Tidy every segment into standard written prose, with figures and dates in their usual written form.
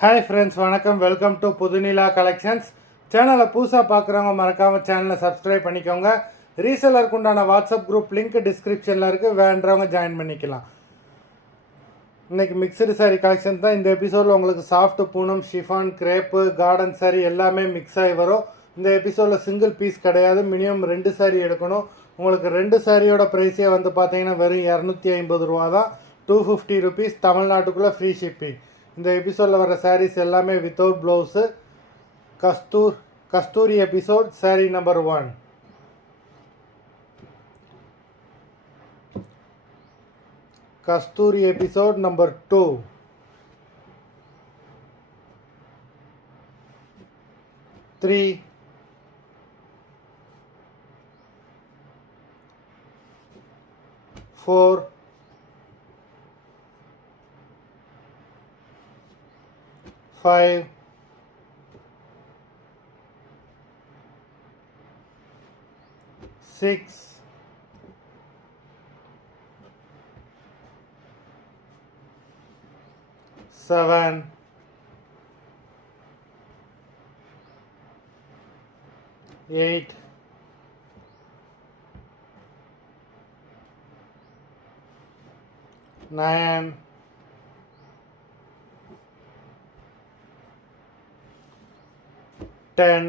Hi friends, வணக்கம். Welcome to Pudhunila collections. சேனலை புதுசாக பார்க்குறவங்க மறக்காமல் சேனலை சப்ஸ்கிரைப் பண்ணிக்கோங்க. ரீசெலருக்கு உண்டான வாட்ஸ்அப் குரூப் லிங்க் டிஸ்கிரிப்ஷனில் இருக்குது, வேண்டவங்க ஜாயின் பண்ணிக்கலாம். இன்றைக்கி மிக்சடு சாரீ கலெக்ஷன் தான். இந்த எபிசோடில் உங்களுக்கு சாஃப்ட் Poonam, chiffon, crepe, garden sari எல்லாமே மிக்ஸ் ஆகி வரும். இந்த எபிசோடில் சிங்கிள் பீஸ் கிடையாது, மினிமம் 2 சாரீ எடுக்கணும். உங்களுக்கு 2 சாரியோட ப்ரைஸே வந்து பார்த்தீங்கன்னா வெறும் 250 ரூபா தான். 250 ருபீஸ், தமிழ்நாட்டுக்குள்ளே ஃப்ரீ ஷிப்பிங். இந்த எபிசோடில் வர சாரீஸ் எல்லாமே வித்தவுட் ப்ளவுஸு. கஸ்தூரி எபிசோட் சாரீ நம்பர் 1. கஸ்தூரி எபிசோட் நம்பர் 2. 3. 4. 5. 6. 7. 8. 9. 10.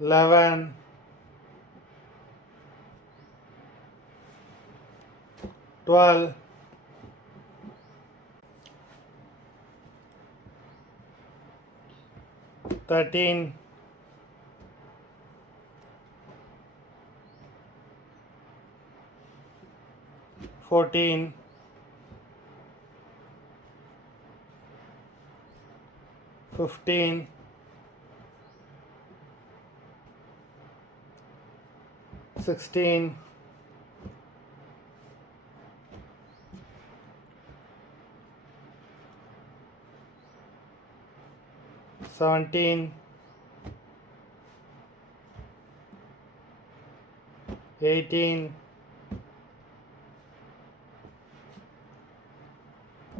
11. 12. 13. 14. 15. 16. 17. 18.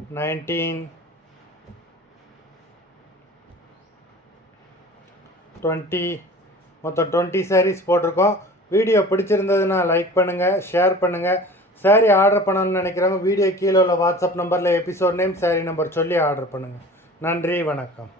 19. 20. மொத்தம் 20 சாரீஸ் போட்டிருக்கோம். வீடியோ பிடிச்சிருந்ததுன்னா லைக் பண்ணுங்கள், ஷேர் பண்ணுங்கள். சாரீ ஆர்டர் பண்ணணும்னு நினைக்கிறவங்க வீடியோ கீழே உள்ள வாட்ஸ்அப் நம்பரில் எபிசோட் நேம், சாரீ நம்பர் சொல்லி ஆர்டர் பண்ணுங்கள். நன்றி, வணக்கம்.